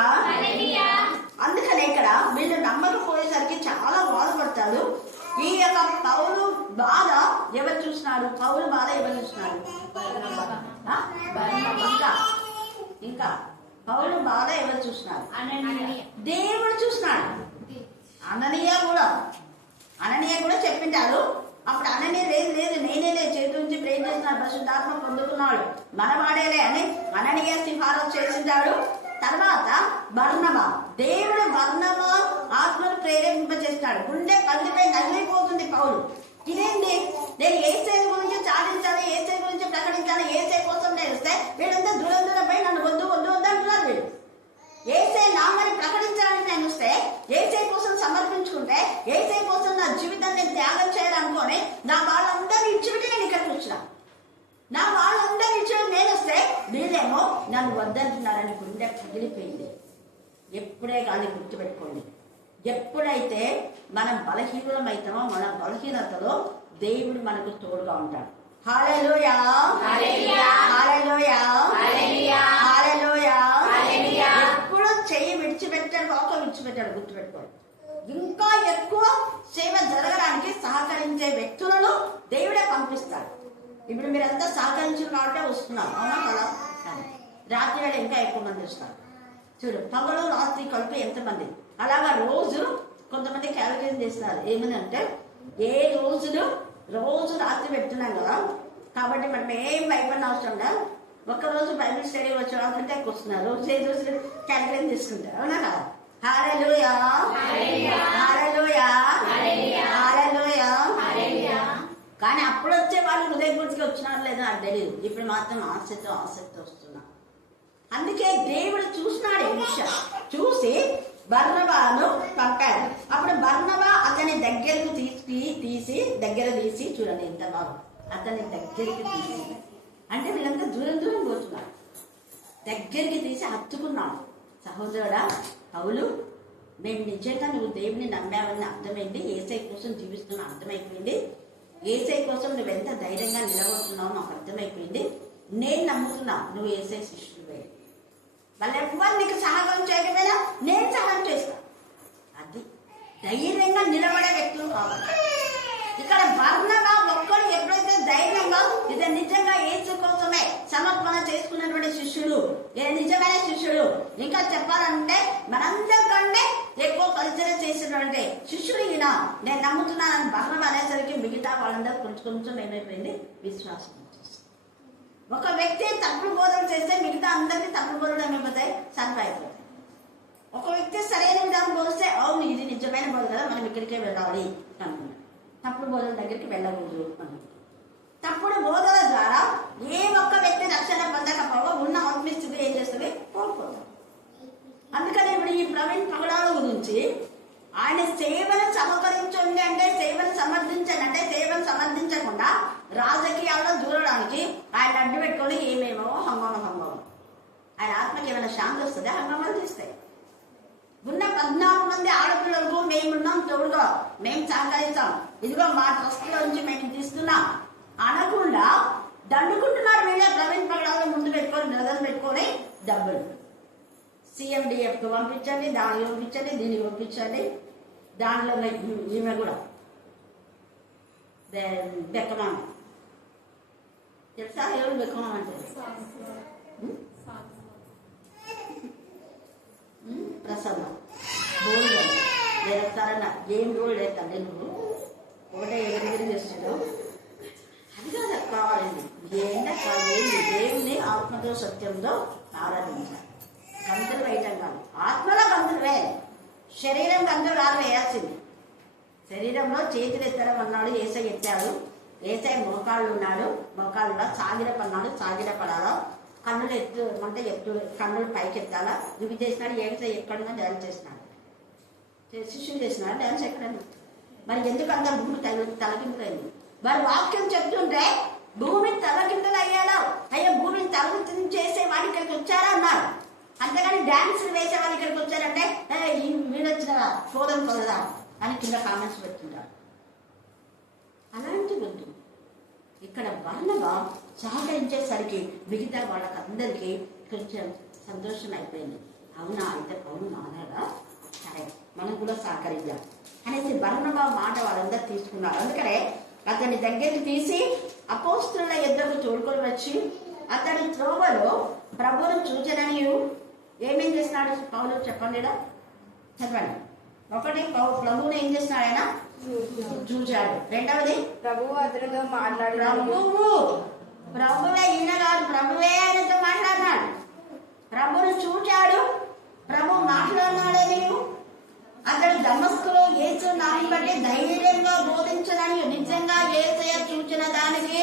అందుకనే ఇక్కడ వీళ్ళు నమ్మకపోయేసరికి చాలా బాధపడతాడు. ఈ యొక్క పౌలు బాధ ఎవరు చూసినారు? పౌలు బాధ ఎవరు చూసినారు? ఇంకా పౌలు బాధ ఎవరు చూసినారు? దేవుడు చూసినాడు. అననీయ కూడా చెప్పింటారు. అప్పుడు అననీయ లేదు నేనేలే చేతి నుంచి ప్రేమ చేస్తున్నాడు, పరిశుద్ధాత్మ పొందుకున్నాడు, మనవాడేలే అని అననీయ సిఫారసు చేసింటాడు. తర్వాత బర్నబా, దేవుడు బర్నబా ఆత్మను ప్రేరేపింపచేస్తాడు. గుండె కందిపై నలిగిపోతుంది పౌలు. ఇదేంటి, నేను ఏసై గురించి చాటించాలి, ఏసై గురించి ప్రకటించాలి, ఏసై కోసం నేను వస్తే వీళ్ళంతా దూరంపై నన్ను వద్దు అంటున్నారు. వీళ్ళు ఏసై నామని ప్రకటించాలని నేను వస్తే, ఏసై కోసం సమర్పించుకుంటే, ఏసై కోసం నా జీవితాన్ని నేను త్యాగం చేయాలనుకొని నా వాళ్ళందరినీ ఇచ్చిపెట్టి నేను ఇక్కడికి వచ్చిన. నా వాళ్ళందరినీ ఇచ్చి నేను వస్తే వీళ్ళేమో నన్ను వద్దంటున్నారని గుండె పగిలిపోయింది. ఎప్పుడే కానీ గుర్తుపెట్టుకోండి, ఎప్పుడైతే మనం బలహీనమైతామో మన బలహీనతలో దేవుడు మనకు తోడుగా ఉంటాడు. హల్లెలూయా, హల్లెలూయా, హల్లెలూయా. ఎప్పుడు చెయ్యి విడిచిపెట్టాడు, ఒక విడిచిపెట్టాడు, గుర్తుపెట్టుకోండి. ఇంకా ఎక్కువ సేవ జరగడానికి సహకరించే వ్యక్తులను దేవుడే పంపిస్తాడు. ఇప్పుడు మీరంతా సహకరించిన కాబట్టి వస్తున్నారు, అవునా కదా? రాత్రి వేళ ఇంకా ఎక్కువ మంది వస్తారు. చూడు, పగలు రాత్రి కలిపి ఎంతమంది. అలాగా రోజు కొంతమంది క్యాలిక్యులేషన్ చేస్తున్నారు. ఏమనంటే రోజు రాత్రి పెడుతున్నాం కదా, కాబట్టి మనం ఏం భయపడిన అవసరం లేదు. ఒక్కరోజు బైబిల్ స్టడీ వచ్చే వాళ్ళంటే ఎక్కువ వస్తున్నారు, రోజు క్యాలిక్యులేషన్ తీసుకుంటారు, అవునా కదా? హల్లెలూయా, హల్లెలూయా, హల్లెలూయా. కానీ అప్పుడు వచ్చే వాళ్ళు హృదయపూర్తిగా వచ్చినారు లేదా నాకు తెలియదు. ఇప్పుడు మాత్రం ఆసక్తి వస్తున్నారు. అందుకే దేవుడు చూసినాడు ఈ విషయం. చూసి బర్నబాను పంపాడు. అప్పుడు బర్నబా అతని దగ్గరకు తీసి చూడండి ఎంత బాగా అతని దగ్గరికి తీసి, అంటే వీళ్ళంతా దూరం పోతున్నారు. దగ్గరికి తీసి హత్తుకున్నాడు. సహోదరుడా పౌలు, మేము నిజంగా నువ్వు దేవుని నమ్మావని అర్థమైంది, ఏసై కోసం జీవిస్తున్నా అర్థమైపోయింది, ఏసై కోసం నువ్వు ఎంత ధైర్యంగా నిలబడుతున్నావు నాకు అర్థమైపోయింది. నేను నమ్ముతున్నా నువ్వు ఏసై శిష్యుడివే. వాళ్ళెవ్వరు నీకు సహాయం చేయకపోయినా నేను సహాయం చేస్తా. అది ధైర్యంగా నిలబడే వ్యక్తులు కావాలి. ఇక్కడ బర్నబా ఒక్కడు ఎప్పుడైతే ధైర్యంగా ఇది నిజంగా యేసు కోసమే సమర్పణ చేసుకున్నటువంటి శిష్యుడు, నిజమైన శిష్యుడు, ఇంకా చెప్పాలంటే మనందరికంటే ఎక్కువ పరిచయం చేసినటువంటి శిష్యుడు ఈయన, నేను నమ్ముతున్నానని బర్నబా అనేసరికి మిగతా వాళ్ళందరూ కొంచెం ఏమైపోయింది, విశ్వాసం. ఒక వ్యక్తి తప్పుడు బోధన చేస్తే మిగతా అందరికీ తప్పుడు బోధన ఏమైపోతాయి, సరిపోతాయి. ఒక వ్యక్తి సరైన విధానం బోధిస్తే అవును ఇది నిజమైన బోధ కదా, మనం ఇక్కడికే వెళ్ళాలి అనుకున్నాం. తప్పుడు బోధన దగ్గరికి వెళ్ళకూడదు అనుకుంటాం. తప్పుడు బోధన ద్వారా ఏ ఒక్క వ్యక్తి రక్షణ పొందకపోగా ఉన్న ఆత్మీయస్థితి ఏం చేస్తుంది, కోల్పోతాం. అందుకని ఇప్పుడు ఈ ప్రవీణ్ పగడాల గురించి ఆయన సేవను సమకరించండి అంటే, సేవను సమర్థించండి అంటే, సేవను సమర్థించకుండా రాజకీయాల్లో దూరడానికి ఆయన అడ్డు పెట్టుకొని ఏమేమో హంగామా. ఆయన ఆత్మకి ఏమైనా శాంతి వస్తుంది, హంగామాలు తీస్తాయి. ఉన్న 14 మంది ఆడపిల్లలకు మేమున్నాం తోడుగా, మేము సహకరిస్తాం, ఇదిగో మా ట్రస్ట్లో నుంచి మేము తీస్తున్నాం అనకుండా దండుకుంటున్నారు. వీళ్ళే ప్రవీణ్ పగడాలను ముందు పెట్టుకొని బ్రదర్స్ పెట్టుకొని డబ్బులు CMDFకు పంపించండి, దానికి పంపించండి, దీనికి పంపించండి. దాంట్లో ఈమె కూడా బెక్కమామ తెలుసా? ఎవరు బెక్కమామ అంటే ప్రసన్న గోల్డ్ లేస్తారన్న ఏం గోల్డ్ లేదండి, నువ్వు ఒకటే ఎగిరి చేస్తున్నావు. అది కాదు కావాలండి, ఏంటంటే దేవుని ఆత్మతో సత్యంతో ఆరాధించాలి. గంతులు వేయటం కాదు, ఆత్మలో గంతులు వేయాలి. శరీరం గంతులు కాదు వేయాల్సింది. శరీరంలో చేతులు ఎత్తడం అన్నాడు, ఏసై ఎత్తాడు. ఏసై మోకాళ్ళు ఉన్నాడు, మోకాళ్ళలో సాగిరపన్నాడు, సాగిరపడాలా. కన్నులు కన్నులు పైకి ఎత్తాలా. ఇవి చేసినాడు. ఏసై ఎక్కడున్నా డ్యాన్స్ చేసినాడు, శిష్యులు చేసినాడు. డ్యాన్స్ ఎక్కడండి మరి? ఎందుకంటే భూమి తలకిందులైంది. మరి వాక్యం చెప్తుంటే భూమి తలకిందులు అయ్యాడు. అయ్యో భూమిని తలకిందు చేసే వాడి ఇక్కడికి వచ్చారా అన్నాడు. అంతేగాని డ్యాన్సులు వేసే వాళ్ళు ఇక్కడికి వచ్చారంటే వీడొచ్చిన శోధన పొందదా అని కింద కామెంట్స్ పెడుతుంటారు. అలాంటి వద్దు. ఇక్కడ బర్నబా సహకరించేసరికి మిగతా వాళ్ళకి అందరికీ కొంచెం సంతోషం అయిపోయింది. అవునా, అయితే పౌలు మారాడా, సరే మనం కూడా సహకరిద్దాం అనేసి బర్నబా మాట వాళ్ళందరూ తీసుకున్నారు. అందుకనే అతని దగ్గరికి తీసి అపోస్తలుల యొద్దకు తోడుకొని వచ్చి, అతడి త్రోవలో ప్రభువును చూచననియు ఏమేం చేస్తున్నాడు పౌలు చెప్పండి ఇలా చదవండి. ఒకటి ప్రభువుని ఏం చేస్తున్నాడు ఆయన చూశాడు. రెండవది ప్రభువు అతనితో మాట్లాడు. ప్రభువే ఈయన కాదు, ప్రభువే ఆయనతో మాట్లాడినాడు. ప్రభువును చూచాడు, ప్రభు మాట్లాడినాడని అతడు దమస్కులో యేసు నామం బట్టి ధైర్యంగా బోధించడానికి నిజంగా యేసయ్య చూచిన దానికి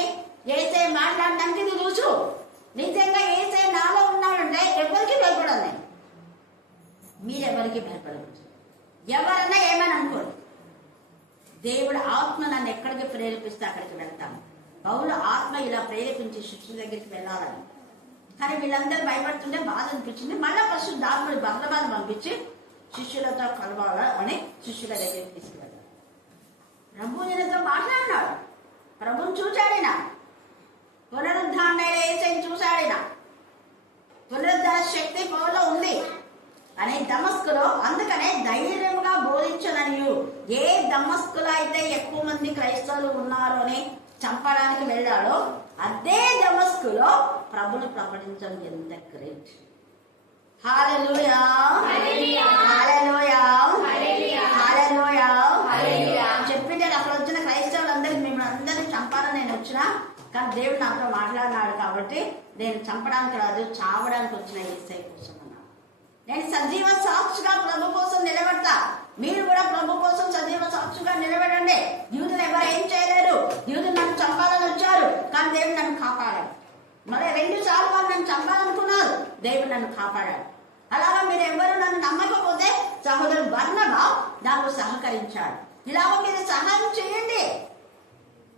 యేసయ్య మాట్లాడడానికి నువ్వు చూసు. నిజంగా యేసయ్య నాలో ఉన్నాడంటే ఎవరికి భయపడాలి, మీరెవరికి భయపడకూడదు. ఎవరన్నా ఏమని అనుకోరు. దేవుడు ఆత్మ నన్ను ఎక్కడికి ప్రేరేపిస్తే అక్కడికి వెళ్తాను. పౌలు ఆత్మ ఇలా ప్రేరేపించి శిష్యుల దగ్గరికి వెళ్ళాలని, కానీ వీళ్ళందరూ భయపడుతుంటే బాధ అనిపించింది. మళ్ళా ఫస్ట్ దాని బర్నబాను పంపించి శిష్యులతో కలవాలా అని శిష్యుల దగ్గరికి తీసుకువెళ్ళాడు. ప్రభు ఈయనతో మాట్లాడినాడు, ప్రభుని చూశాడినా, పునరుద్ధారణ యేసయ్యని చూశాడినా, పునరుద్ధార శక్తి పౌల్లో ఉంది అని దమస్కులో. అందుకనే ధైర్యంగా బోధించననియు, ఏ దమస్కులో అయితే ఎక్కువ మంది క్రైస్తవులు ఉన్నారు అని చంపడానికి వెళ్ళాడో అదే దమస్కులో ప్రభుని ప్రకటించడం ఎంత గ్రేట్. హల్లెలూయా, హల్లెలూయా, హల్లెలూయా. చెప్పింటే అక్కడ వచ్చిన క్రైస్తవులందరికీ మిమ్మల్ని అందరినీ చంపాలని నేను వచ్చినా, కానీ దేవుడు నాతో మాట్లాడినాడు కాబట్టి నేను చంపడానికి రాదు, చావడానికి వచ్చిన యేసయ్య కోసం అన్నాడు. నేను సజీవ సాక్షిగా ప్రభు కోసం నిలబడతా, మీరు కూడా ప్రభు కోసం సజీవ సాక్షిగా నిలబడండి. యూదులు ఎవరు ఏం చేయలేరు. యూదులు నన్ను చంపాలని వచ్చారు, కానీ దేవుడు నన్ను కాపాడాడు. మరి 2 సార్లు వాళ్ళు నన్ను చంపాలనుకున్నారు, దేవుడు నన్ను కాపాడాడు. అలాగా మీరు ఎవరు నన్ను నమ్మకపోతే సహోదరుడు బర్నబా నాకు సహకరించాడు. ఇలాగ మీరు సహాయం చేయండి,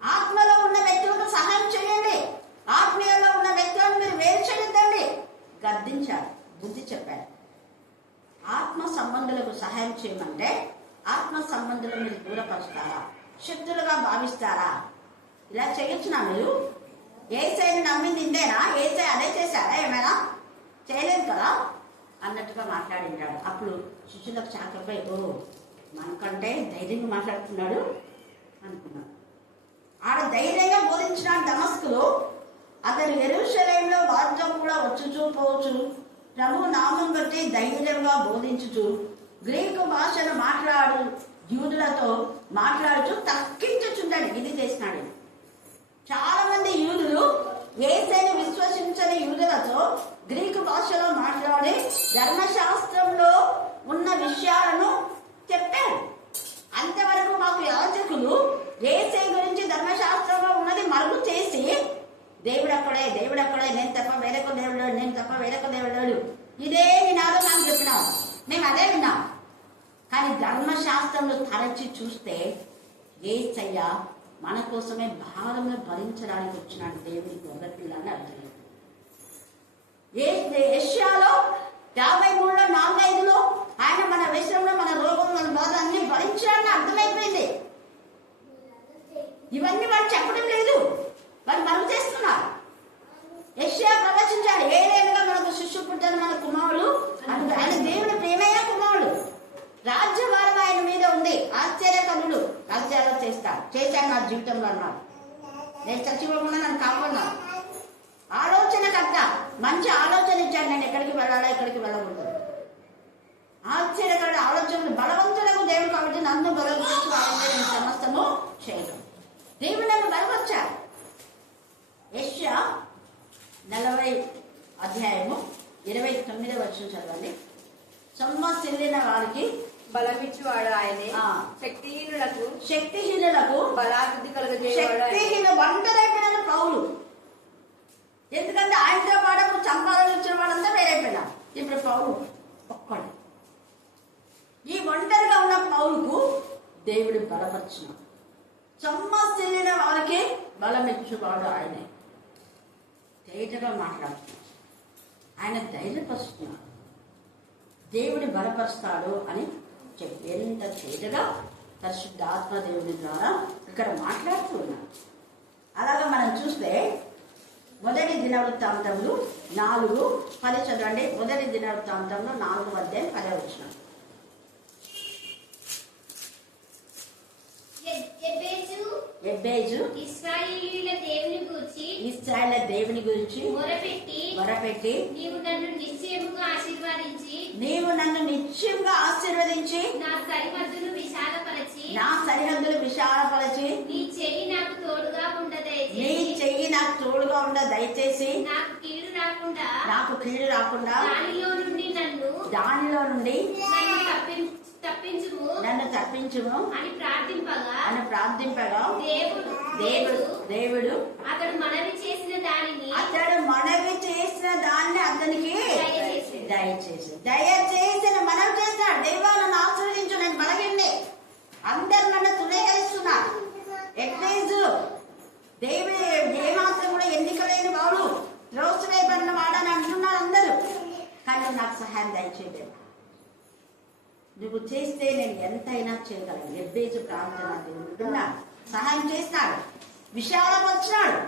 ఆత్మలో ఉన్న వ్యక్తులకు సహాయం చేయండి, ఆత్మీయలో ఉన్న వ్యక్తులను మీరు వేరు చేయొద్దండి. గద్దించాడు, బుద్ధి చెప్పాడు. ఆత్మ సంబంధులకు సహాయం చేయమంటే ఆత్మ సంబంధులు మీరు దూరపరుస్తారా, శక్తులుగా భావిస్తారా? ఇలా చేయొచ్చునా మీరు? యేసయ్యని నమ్మింది ఇందేనా? యేసయ్య అదే చేశారా? ఏమైనా చేయలేదు కదా అన్నట్టుగా మాట్లాడింటాడు. అప్పుడు శిష్యులకు చాకపై, ఓ మనకంటే ధైర్యంగా మాట్లాడుతున్నాడు అనుకున్నాడు. ఆడ ధైర్యంగా బోధించినాడు దమస్కులో. అతను యెరూషలేములో వారితో కూడా వచ్చుచూ పోవచ్చు, ప్రభు నామం బట్టి ధైర్యంగా బోధించుచు గ్రీకు భాషను మాట్లాడు యూదులతో మాట్లాడుచు తక్కించుచుండని ఇది చేసినాడు. చాలా మంది యూదులు యేసయ్యను విశ్వసించని యూదులతో గ్రీకు భాషలో మాట్లాడి ధర్మశాస్త్రంలో ఉన్న విషయాలను చెప్పారు. అంతవరకు మాకు యాజకులు యేసయ్య గురించి ధర్మశాస్త్రంలో ఉన్నది మరుగు చేసి దేవుడక్కడే, దేవుడక్కడే, నేను తప్ప వేరొక దేవుడు, నేను తప్ప వేరొక దేవుడు, ఇదే నినాదం నాకు చెప్పినాం, మేము అదే విన్నాం. కానీ ధర్మశాస్త్రంలో తరచి చూస్తే యేసయ్య మన కోసమే భారమును భరించడానికి వచ్చినాడు. దేవుని గొర్రెపిల్లని అర్థమైంది. యెషయాలో 53లో 4-5లో ఆయన మన విషయంలో మన రోగం మన బాధ అన్ని భరించాలని అర్థమైపోయింది. ఇవన్నీ వాళ్ళు చెప్పడం లేదు, వాళ్ళు మరుగు చేస్తున్నారు. యెషయా ప్రవచించాడు, ఏదేవిగా మనకు శిష్యు పుట్టారు, మన కుమారుడు అని. ఆయన దేవుని ప్రేమయ్య కుమారుడు, రాజ్యభారం ఆయన మీద ఉంది, ఆశ్చర్యకరుడు, రాజ్యాలు చేశాను నా జీవితంలో అన్నాడు. నేను చచ్చిపోకుండా నన్ను కాపాడినాడు. ఆలోచనకర్త, మంచి ఆలోచన ఇచ్చాడు, నేను ఎక్కడికి వెళ్ళాలా ఎక్కడికి వెళ్ళకూడదు. ఆశ్చర్యకరుడు, ఆలోచనలు బలవంతులకు దేవుడు కాబట్టి నన్ను బలవంతు నేను సమస్తము చేయడం. దేవుడు నన్ను బలపరిచాడు. యెషయా 40:29 చదవండి. సొమ్మసిల్లిన వారికి బలమిచ్చువాడు ఆయనే, శక్తిహీనులకు బలాభివృద్ధి కలుగజేయవాడు. శక్తిహీన ఒంటరైపోయిన పౌలు, ఎందుకంటే ఆయనతో పాటు చంపాలని వచ్చిన వాళ్ళంతా వేరైపోయినా. ఇప్పుడు పౌలు ఒక్కడు. ఈ ఒంటరిగా ఉన్న పౌలుకు దేవుడు బలపరిచిన, సొమ్మసిల్లిన వారికి బలమిచ్చువాడు ఆయనే. తేటగా మాట్లాడుతున్నాడు, ఆయన ధైర్యపరుస్తున్నాడు, దేవుడి బలపరుస్తాడు అని చెప్పి ఎంత తేటగా పరిశుద్ధాత్మ దేవుడి ద్వారా ఇక్కడ మాట్లాడుతూ ఉన్నాడు. అలాగా మనం చూస్తే 1 దినవృత్తాంతములు 4:10 చదవండి. 1 దినవృత్తాంతంలో 4:10 ఎబెజు ఎబ్బేజు ఇశ్రాయేలీయుల దేవుని గూర్చి ఇశ్రాయేలు దేవుని గురించి మొరపెట్టి నీవు నన్ను నిశ్చయముగా ఆశీర్వదించి నా సరిహద్దులు విశాలపరచి నీ చెయ్యి నాకు తోడుగా ఉండ దయచేసి నాకు కీడు రాకుండా దానిలో నుండి నన్ను తప్పించుము అని ప్రార్థింపగా దేవుడు అతడు మనవి చేసిన దాన్ని అతనికి దయచేసి మనవి చేస్తాడు. దేవా నన్ను ఆశీర్వదించు, నేను బలగింది, అందరు నన్ను తులేకరిస్తున్నారు. ఎట్లయిజు దేవుడు ఏమాత్రం కూడా ఎన్నికలేని వాడు, త్రోసివేయబడిన వాడని అంటున్నారు అందరూ. కానీ నాకు సహాయం దయచేయలేదు. నువ్వు చేస్తే నేను ఎంతైనా చేయగలను. ఎబ్బేజు ప్రార్థన దేవుడు సహాయం చేస్తాడు, విశాలపరిచినాడు.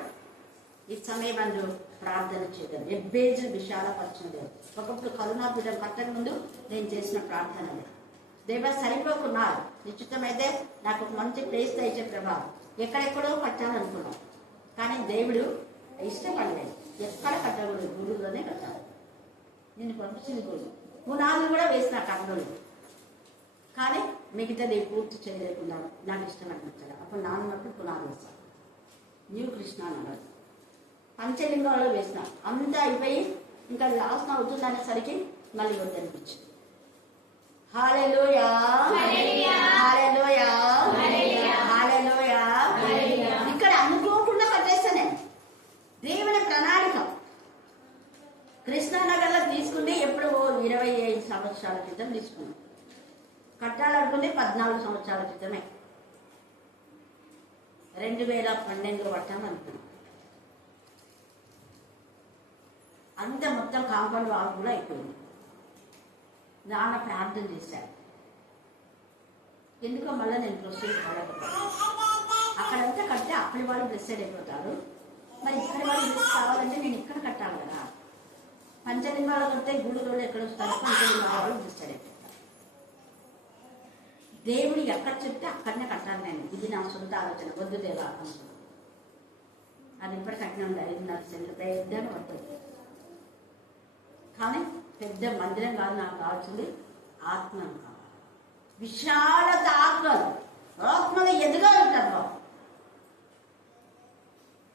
ఈ సమయం అందు ప్రార్థన చేయగలను. ఎబ్బేజు విశాలపరిచిన దేవుడు. ఒకప్పుడు కరుణా బిడ్డను కట్టక ముందు నేను చేసిన ప్రార్థన దేవా సరిపోకున్నారు, నిశ్చితమైతే నాకు ఒక మంచి ప్లేస్ తెచ్చే ప్రభావం. ఎక్కడెక్కడో కట్టాలనుకున్నాం, కానీ దేవుడు ఇష్టపడలేదు. ఎక్కడ కట్టకూడదు, గురువులోనే కట్టాలి. నేను పంపించింది గురువు. పునాదులు కూడా వేసిన కట్టలు, కానీ మిగతాది పూర్తి చేయలేకుండా నాకు ఇష్టం అనిపించాలి. అప్పుడు నాన్నప్పుడు పునాదులు వేస్తాను. న్యూ కృష్ణ అన్నాడు. పంచలింగాలు వేసిన అంతా అయిపోయి ఇంకా లాస్ట్ అవుతుంది అనేసరికి మళ్ళీ వద్దనిపించింది. హల్లెలూయా, హల్లెలూయా, హల్లెలూయా. ఇక్కడ అనుకోకుండా కట్టేస్తాను నేను. దేవుని ప్రణాళిక కృష్ణానగర్లో తీసుకుంది ఎప్పుడు 25 సంవత్సరాల క్రితం తీసుకున్నాం. కట్టాలనుకుంది 14 సంవత్సరాల క్రితమే. 2012 పట్టామనుకున్నాం. అంత మొత్తం కాంపౌండ్ వాల్ కూడా అయిపోయింది. నాన్న ప్రార్థన చేశాడు. ఎందుకో మళ్ళీ నేను ప్రొసీడ్ కాలేకపోతాను. అక్కడంతా కడితే అక్కడి వాళ్ళు బ్లెస్సెడ్ అయిపోతారు. మరి ఇక్కడి వాళ్ళు బ్లెస్ కావాలంటే నేను ఇక్కడ కట్టాలి కదా. పంచలింగాలు కడితే గుడిలో ఎక్కడ వస్తారు, పంచలింగాల వాళ్ళు బ్లెస్సెడ్ అయిపోతారు. దేవుడు ఎక్కడ చెప్తే అక్కడనే కట్టాలి నేను. ఇది నా సొంత ఆలోచన, వద్దు దేవా అనుకున్నాను. అది ఇప్పటి కట్టిన 5.5 సెంట్లు పెద్దగా పడుతుంది. కానీ పెద్ద మందిరం కాదు నాకు కావాల్సింది, ఆత్మను కావాలి. విశాలత ఆత్మలు ఎదుగాలి ప్రభావం.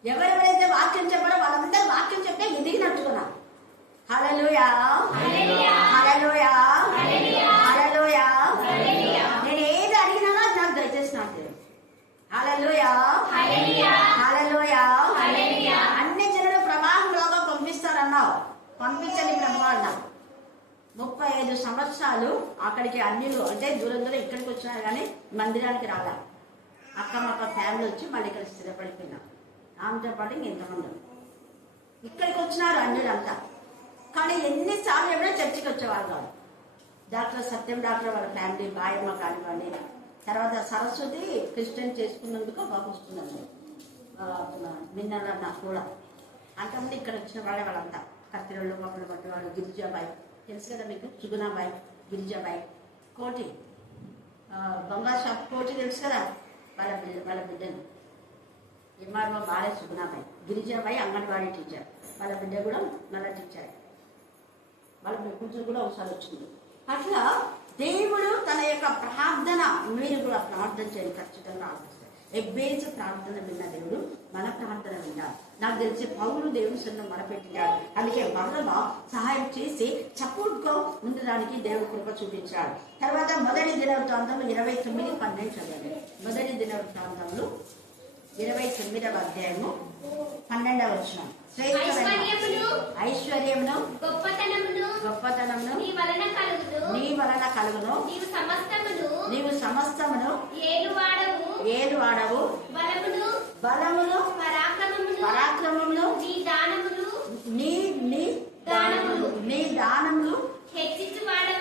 ఎవరెవరైతే వాక్యం చెప్పారో వాళ్ళందరూ వాక్యం చెప్తే ఎదిగినట్టుగా. హల్లెలూయా, హల్లెలూయా, హల్లెలూయా. నేను ఏది అడిగినా నాకు దయచేసి నాకు తెలియదు. హల్లెలూయా, హల్లెలూయా. అన్ని జనులు ప్రవాహంలోగా పంపిస్తారన్నావు, పంపించని ప్రభు అన్నావు. 35 సంవత్సరాలు అక్కడికి అన్యులు అంటే దూరం దూరం ఇక్కడికి వచ్చినారు, కానీ మందిరానికి రాలా. అక్కమక్క ఫ్యామిలీ వచ్చి మళ్ళీ ఇక్కడ స్థిరపడిపోయినాం. ఆమెతో పాటు ఇంకెంతమంది ఇక్కడికి వచ్చినారు అన్యులంతా. కానీ ఎన్నిసార్లు ఎప్పుడో చర్చికి వచ్చేవాళ్ళు కాదు. డాక్టర్ సత్యం డాక్టర్ వాళ్ళ ఫ్యామిలీ, బాయమ్మ కానివ్వండి, తర్వాత సరస్వతి క్రిస్టియన్ చేసుకున్నందుకు బాగా వస్తుందండి. మిన్నల నాకు కూడా అంతమంది ఇక్కడ వచ్చిన వాళ్ళే వాళ్ళంతా. కత్తిరోళ్ళు, పప్పులు పట్టేవాడు, గిరిజాబాయి తెలుసు కదా మీకు, సుగుణాబాయి, గిరిజాబాయి, కోటి బంగారు షాప్ కోటి తెలుసు కదా, వాళ్ళ బిడ్డను ఎంఆర్ఓ బాలే సుగుణాబాయి, గిరిజాబాయి అంగన్వాడీ టీచర్, వాళ్ళ బిడ్డ కూడా మళ్ళీ టీచర్, వాళ్ళ కూతురు కూడా ఒకసారి వచ్చింది. అట్లా దేవుడు తన యొక్క ప్రార్థన, మీరు కూడా ప్రార్థన చేయండి, ఖచ్చితంగా ఆలోచిస్తారు. ఎబ్బేజు ప్రార్థన విన్న దేవుడు మన ప్రార్థన విన్నాడు. నాకు తెలిసి పౌలు దేవుని సన్నిధిలో మొరపెట్టాడు. అందుకే బర్నబా సహాయం చేసి సపోర్ట్గా ఉండడానికి దేవుడు కృప చూపించాడు. తర్వాత మొదటి దినవృత్తాంతంలో 29:12 చదవండి. మొదటి దినవృత్తాంతంలో 29వ అధ్యాయము 12వ వచనం. ఐశ్వర్యమును గొప్పతనమును నీ వలన కలుగును, నీవు సమస్తమును ఏలువాడవు, బలమును పరాక్రమమును నీ దానములు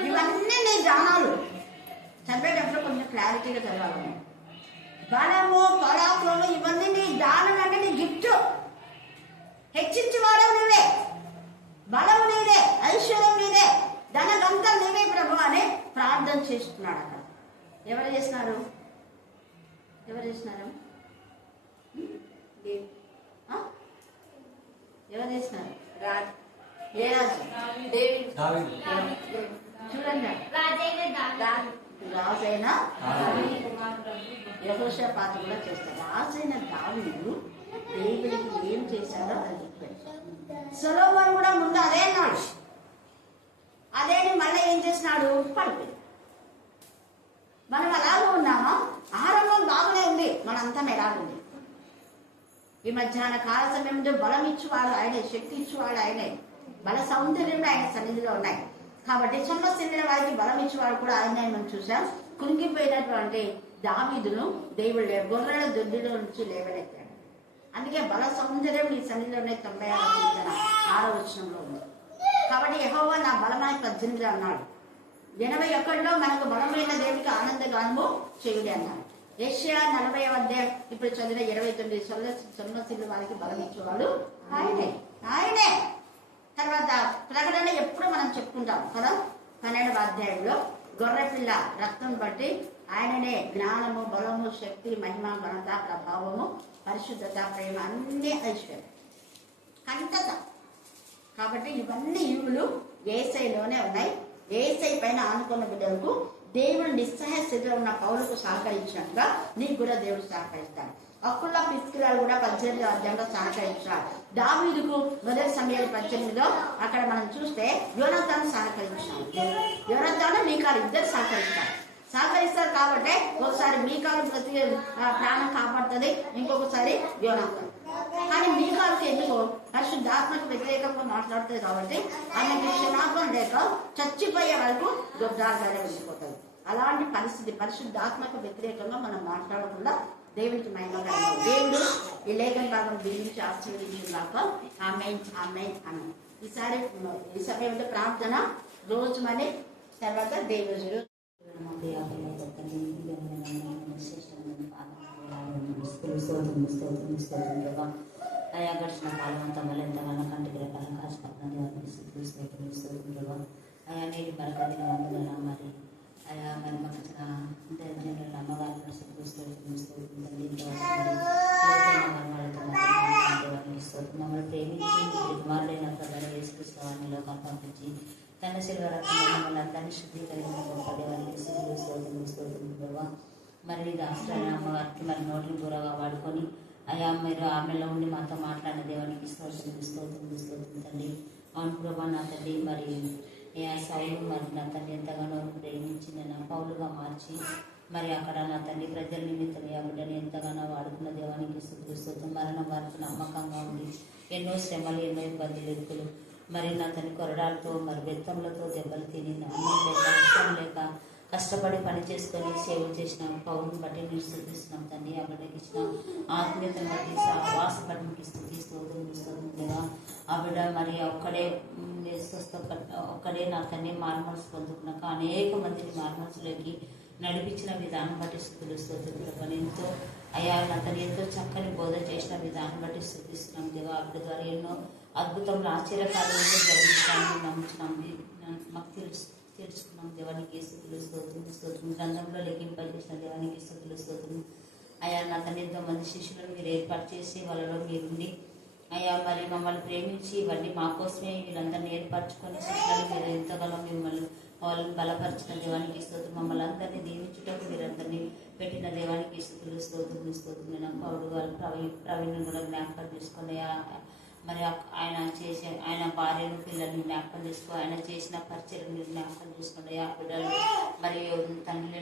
ఇవన్నీ నీ దానాలు. చదివేటప్పుడు కొంచెం క్లారిటీగా చదవాలి. బలము పరాక్రమము ఇవన్నీ నీ దానం, అంటే నీ గిఫ్ట్. హెచ్చించి వాడవు నువ్వే, బలము నీదే, ఐశ్వర్యం నీదే, ధనగంతా నీవే ప్రభు అని ప్రార్థన చేస్తున్నాడు. అక్కడ ఎవరు చేసినారు? ఆ? ఎవరు చేసినారు? రాజు ఏ రాజు? డేవిడ్ చూడండి, రాజైన దావీదు. రాజైన యెహోషాపాతు కూడా చేస్తారు. రాజైన దావీదు దేవుడికి ఏం చేశాడో అని చెప్పాడు. సొలొమోను కూడా ముందు అదే అన్నాడు. అదేని మళ్ళీ ఏం చేసినాడు? పడిపోయింది. మనం అలాగే ఉన్నామా? ఆరంభం బాగానే ఉంది, మన అంతం ఎలాగుంది? ఈ మధ్యాహ్న కాల సమయంలో బలం ఇచ్చువాడు ఆయనే, శక్తి ఇచ్చువాడు ఆయనే, బల సౌందర్యం ఆయన సన్నిధిలో ఉన్నాయి. కాబట్టి సొమ్మసిల్లిన వారికి బలం ఇచ్చేవాడు కూడా ఆయన మనం చూసాం. కుంగిపోయినటువంటి దావీదును దేవుడు గొర్రెల దొడ్డిలో నుంచి లేవనెత్తాడు. అందుకే బల సౌందర్యం ఈ సన్నిధిలోనే 96వ వచనంలో ఉంది. కాబట్టి యెహోవా నా బలమైన 18 అన్నాడు. 81లో మనకు బలమైన దేవునికి ఆనందగానము చేయుడి అన్నాడు. యెషయా 40వ అధ్యాయం ఇప్పుడు చదివిన 29 సొమ్మసిల్లు వారికి బలం ఇచ్చేవాడు ఆయనే. తర్వాత ప్రకటన ఎప్పుడు మనం చెప్పుకుంటాం కదా, 12వ అధ్యాయంలో గొర్రె పిల్ల రక్తం బట్టి ఆయననే జ్ఞానము, బలము, శక్తి, మహిమ, ఘనత, ప్రభావము, పరిశుద్ధత, ప్రేమ, అన్ని ఐశ్వర్యం, కంటత. కాబట్టి ఇవన్నీ ఈవులు యేసయ్యలోనే ఉన్నాయి. యేసయ్య పైన ఆనుకున్న బిడ్డలకు దేవుడు నిస్సహాయ స్థితిలో ఉన్న పౌలుకు సహకరించినట్టుగా నీకు కూడా దేవుడు సహకరిస్తాడు. అక్కుల్లో పిస్కిలాలు కూడా 18వ అధ్యాయంలో సహకరించారు. దావీదుకు మొదటి సమయాలు 18లో అక్కడ మనం చూస్తే యోనాతాను సహకరించాడు. యోనాతాను మీకాలు ఇద్దరు సహకరిస్తారు కాబట్టి ఒకసారి మీకాలు ప్రాణం కాపాడుతుంది, ఇంకొకసారి యోనాతాను. కానీ మీకాలకి ఎందుకు పరిశుద్ధాత్మకు వ్యతిరేకంగా మాట్లాడుతుంది కాబట్టి ఆమెకి క్షమాపణ లేక చచ్చిపోయే వరకు దుర్దాగానే వెళ్ళిపోతుంది. అలాంటి పరిస్థితి పరిశుద్ధాత్మకు వ్యతిరేకంగా మనం మాట్లాడకుండా దేవునికి మహిమకరంగా దేవుడు ఈ లేఖన భాగం దీవించి ఆశీర్వదించుగాక. ఆమేన్ ఆమేన్ ఆమేన్. ఈ సమయంలో ప్రార్థన రోజు మని తర్వాత దేవుడు అయా గడిచిన కాలం అంతా మళ్ళీ ఎంతగానో కంటికి రకాల కాశపడుతుంది. అయా నీటి బరకతిని వందల మరి అయా మరి మాకు జనరల్ అమ్మగారు మమ్మల్ని ప్రేమించి కుమారుడైన ప్రధాన వేసుకృష్ణవారిని లోకాలు పంపించి తన శిల్వ రక్తం మమ్మల్ని అందరినీ శుద్ధీకరించిన గొప్ప దేవాన్ని స్తోత్రం. మరి ఇది ఆశ్రయ అమ్మగారికి మరి నోటిని కూరగా వాడుకొని అయా మీరు ఆమెలో ఉండి మాతో మాట్లాడిన దేవానికి స్తోత్రం తండ్రి. అవును ప్రభా నా తల్లి, మరి సౌలు మరి నా తండ్రి ఎంతగానో ప్రేమించి నేను పౌలుగా మార్చి మరి అక్కడ నా తండ్రి ప్రజల నిమిత్తం ఆ బిడ్డని ఎంతగానో వాడుకున్న దేవానికి స్తోత్రం. మరణం వరకు నమ్మకంగా ఉంది, ఎన్నో శ్రమలు, ఎన్నో ఇబ్బందులు, ఎత్తులు, మరి నా తండ్రి కొరడాలతో మరి బెత్తములతో దెబ్బలు తిని అన్నం లేక ఇష్టం లేక కష్టపడి పని చేసుకొని సేవలు చేసిన పౌరుని బట్టి నేను స్తుతిస్తున్నాం తండ్రి. ఆ బిడ్డకి ఇచ్చిన ఆత్మీయతను బట్టి వాస బట్టి స్తోత్రం లేదా ఆ బిడ్డ మరి ఒక్కడే నా తండ్రి మార్మల్స్ పొందుకున్నాక అనేక మందిని మార్మల్స్లోకి నడిపించిన విధానం బట్టి స్తోత్రం. ఎంతో అయ్యా నా తండ్రి ఎంతో చక్కని బోధ చేసిన విధానం బట్టి స్తుతిస్తున్నాం దేవా. ఆ బిడ్డ ద్వారా ఎన్నో అద్భుతములు ఆశ్చర్యకాలంలో జరిగించాలని నమ్ముతున్నాం, మాకు తెలుసుకున్నాం దేవానికి స్తోత్రం. గ్రంథంలో లెక్కింపజేసిన దేవానికి స్తోత్రం. అయ్యా నా తండ్రి ఎంతో మంది శిష్యులను మీరు ఏర్పాటు చేసి వాళ్ళలో మీరుండి అయ్యా మరి మమ్మల్ని ప్రేమించి ఇవన్నీ మా కోసమే వీళ్ళందరినీ ఏర్పరచుకొని శిష్యులను మీరు ఎంతగానో మిమ్మల్ని వాళ్ళని బలపరిచిన దేవానికి స్తోత్రం. మమ్మల్ని అందరినీ దీవించుటకు మీరందరినీ పెట్టిన దేవానికి స్తోత్రం. నేను పౌరుడు గారు ప్రవీణ్ కూడా జ్ఞాపకం చేసుకుని మరి ఆయన భార్యను పిల్లల్ని జ్ఞాపకం చేసుకో, ఆయన చేసిన పరిచయం మీరు జ్ఞాపకం చేసుకోండి. ఆ బిడ్డలు మరి తండ్రి